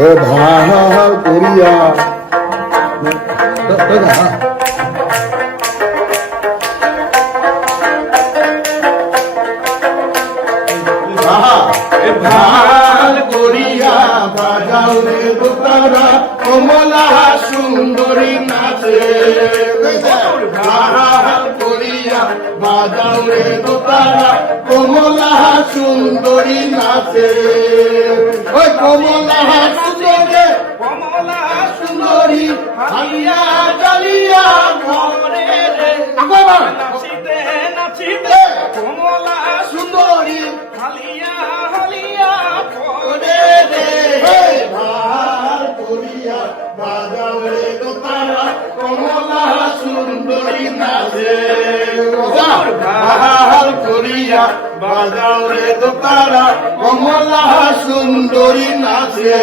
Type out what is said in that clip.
এ ভার করিয়া ভাল করিয়া বাজাও রে দোতারা কমলা সুন্দরী নাচে ভাল করিয়া বাজাও রে দোতারা কমলা সুন্দরী নাচে ওই কমলা সুন্দরী কমলা সুন্দরী হালিয়া জ্বালিয়া ঘরে রে নাচিতে নাচিতে কমলা সুন্দরী হালিয়া হালিয়া ঘরে রে ভার করিয়া বাজাও রে দোতারা কমলা সুন্দরী নাচে ভার করিয়া বাজাও রে দোতারা কমলা সুন্দরী নাচে